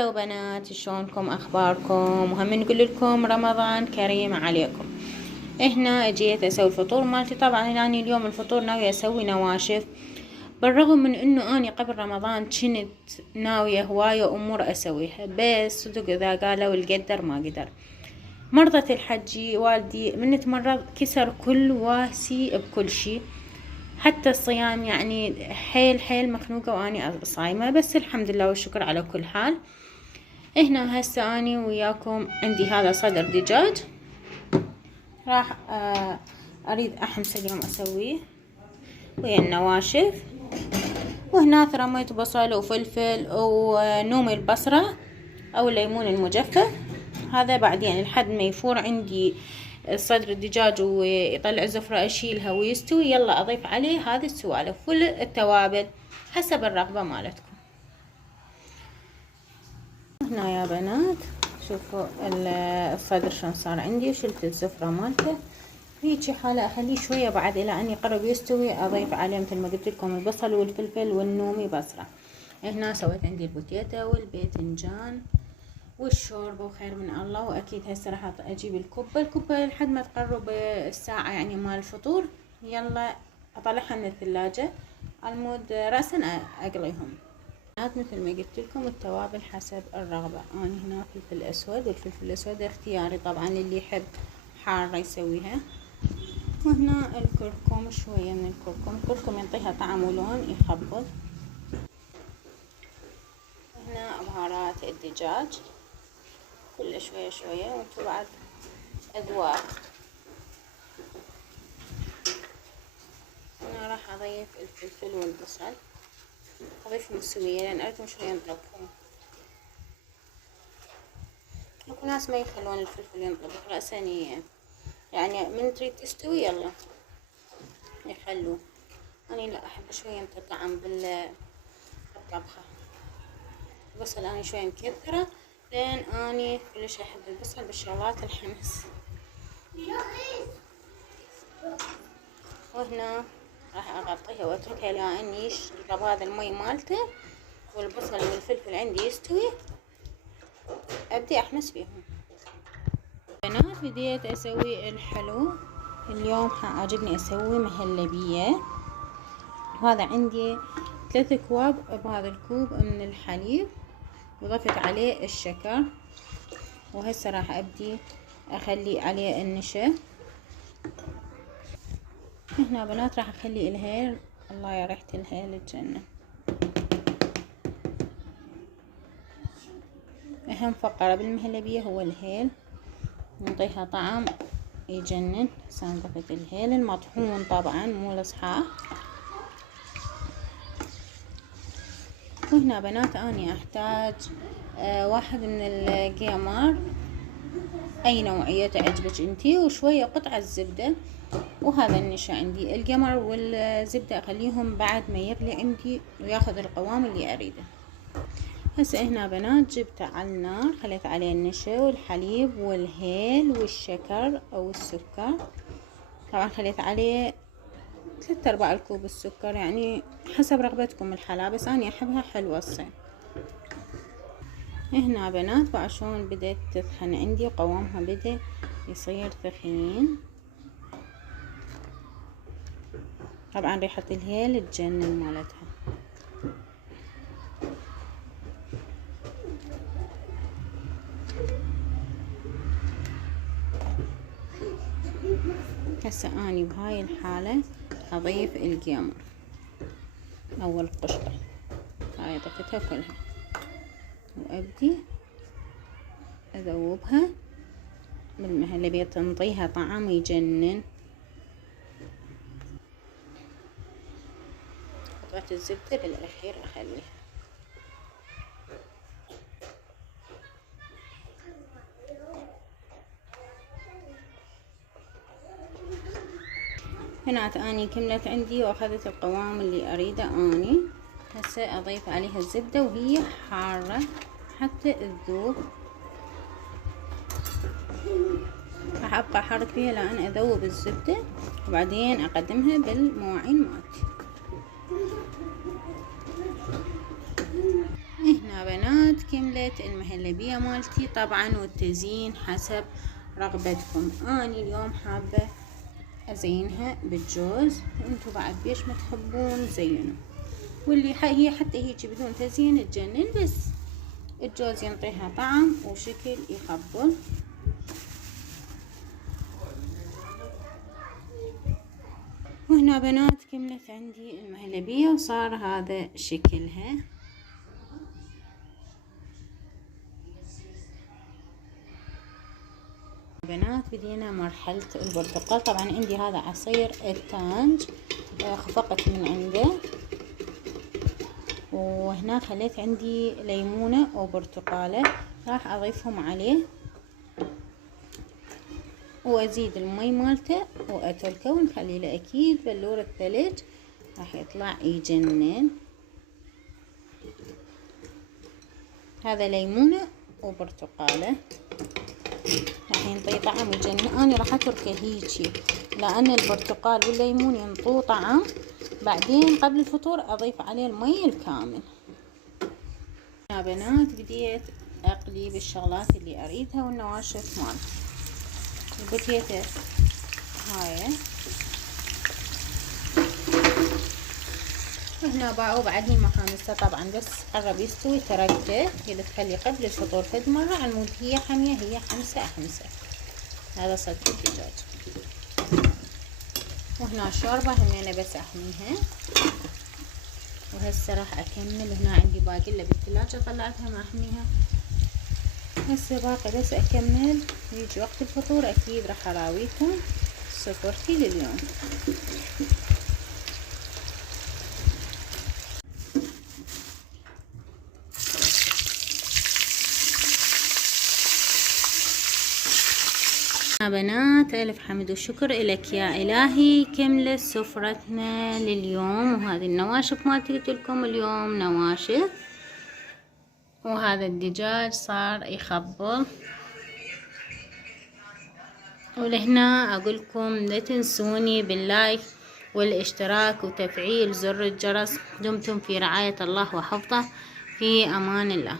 لو بنات شلونكم اخباركم؟ وهم نقول لكم رمضان كريم عليكم. هنا جيت اسوي الفطور مالتي. طبعا يعني اليوم الفطور ناوية اسوي نواشف، بالرغم من انه اني قبل رمضان كنت ناوية هواية امور اسويها، بس صدق اذا قالوا القدر ما قدر. مرضت الحجي والدي، من تمرض كسر كل واسي بكل شي، حتى الصيام يعني حيل مخنوقة واني صايمة، بس الحمد لله والشكر على كل حال. هنا هسه اني وياكم عندي هذا صدر دجاج راح اريد احمس اليوم اسويه ويا النواشف. وهنا رميت بصل وفلفل ونومي البصرة او الليمون المجفف، هذا بعدين لحد ما يفور عندي صدر الدجاج ويطلع زفرة اشيلها ويستوي، يلا اضيف عليه هذه السوالف والتوابل حسب الرغبة مالتكم. هنا يا بنات شوفوا الصدر شلون صار عندي، وشلت الزفرة مالته هيجي حالة اخليه شوية بعد الى ان يقرب يستوي، اضيف عليه مثل ما قلت لكم البصل والفلفل والنومي بصرة. هنا سويت عندي البوتيتا والباذنجان والشوربة وخير من الله. واكيد هسه راح اجيب الكبة لحد ما تقرب الساعة يعني مال الفطور، يلا اطلعها من الثلاجة على مود رأسا اقليهم. مثل ما قلت لكم التوابل حسب الرغبة. انا هنا فلفل اسود، والفلفل الاسود اختياري طبعا اللي يحب حارة يسويها. وهنا الكركم، شوية من الكركم يعطيها طعم ولون يخبط. هنا بهارات الدجاج كل شوية وانتو بعد اذواق. هنا راح اضيف الفلفل والبصل، اضيفهم سوية لان اريدهم شوية ينطبخون. اكو ناس ما يخلون الفلفل ينطبخ رأسا، يعني من تريد تستوي يلا يخلوه. انا لا احب شوية ينطي طعم بالطبخة. البصل انا شوية مكثرة لان اني كلش احب البصل بالشغلات الحمص. وهنا راح اغطيها واتركها لان يشرب هذا المي مالته والبصل والفلفل عندي يستوي، ابدي احمس بيهم. بنات بديت اسوي الحلو اليوم، عاجبني اسوي مهلبية. وهذا عندي 3 أكواب بهذا الكوب من الحليب، وضفت عليه الشكر. وهسه راح ابدي اخلي عليه النشا. هنا بنات راح اخلي الهيل، الله يا ريحة الهيل الجنة. اهم فقرة بالمهلبية هو الهيل، نعطيها طعم يجنن. ضفت الهيل المطحون طبعا مو الصحاح. وهنا بنات اني احتاج واحد من القيمار، اي نوعية تعجبك انتي، وشوية قطعة زبدة، وهذا النشا عندي. القمر والزبدة اخليهم بعد ما يغلي عندي وياخذ القوام اللي اريده. هسه هنا بنات جبته على النار، خليت عليه النشا والحليب والهيل والشكر او السكر. طبعا خليت عليه 3/4 الكوب السكر، يعني حسب رغبتكم الحلا، بس اني احبها حلوة الصين. هنا بنات بعد شلون بدأت تثخن عندي، قوامها بدأ يصير ثخين. طبعا ريحة الهيل تجنن مالتها. هسه اني بهاي الحالة اضيف القيمر او القشطة، هاي ضفتها كلها وابدي اذوبها بالمهلبية، تنطيها طعم يجنن. قطعة الزبدة للاخير اخليها. هنا اني كملت عندي واخذت القوام اللي اريده اني. هسه اضيف عليها الزبدة وهي حارة حتى تذوب. راح ابقى احرك فيها لان اذوب الزبدة، وبعدين اقدمها بالمواعين مالتي. هنا بنات كملت المهلبية مالتي طبعا، والتزيين حسب رغبتكم. أنا اليوم حابة أزينها بالجوز، وانتو بعد بيش ما تحبون زينوا، واللي هي حتى هيجي بدون تزيين تجنن، بس الجوز ينطيها طعم وشكل يخبل. وهنا بنات كملت عندي المهلبية وصار هذا شكلها. بنات بدينا مرحلة البرتقال. طبعا عندي هذا عصير التانج خفقت من عنده، وهنا خليت عندي ليمونة وبرتقالة راح اضيفهم عليه، وازيد المي مالته واتركه ونخلي له اكيد بلور الثلج راح يطلع يجنن. هذا ليمونة وبرتقالة راح ينطي طعم يجنن. انا راح اتركه هيجي لان البرتقال والليمون ينطوا طعم، بعدين قبل الفطور اضيف عليه المي الكامل. يا بنات بديت اقلي بالشغلات اللي اريدها والنواشف مالتي. البوتيتة هاي هنا باعوا بعدين ما خامسته طبعا، بس قرب يستوي تركته. قلت خلي قبل الفطور فد مرة على مود هي حمية، هي حمسة. هذا صدق الدجاج. وهنا الشوربة همينة بس احميها، وهسه راح اكمل. هنا عندي باقلة بالثلاجة طلعتها ما احميها، هسه باقي بس اكمل. يجي وقت الفطور اكيد راح اراويكم سفرتي لليوم. يا بنات ألف حمد وشكر إلك يا إلهي. كملت سفرتنا لليوم، وهذه النواشف مالتي قلت لكم اليوم نواشف، وهذا الدجاج صار يخبل. ولهنا أقولكم لا تنسوني باللايك والاشتراك وتفعيل زر الجرس. دمتم في رعاية الله وحفظه، في أمان الله.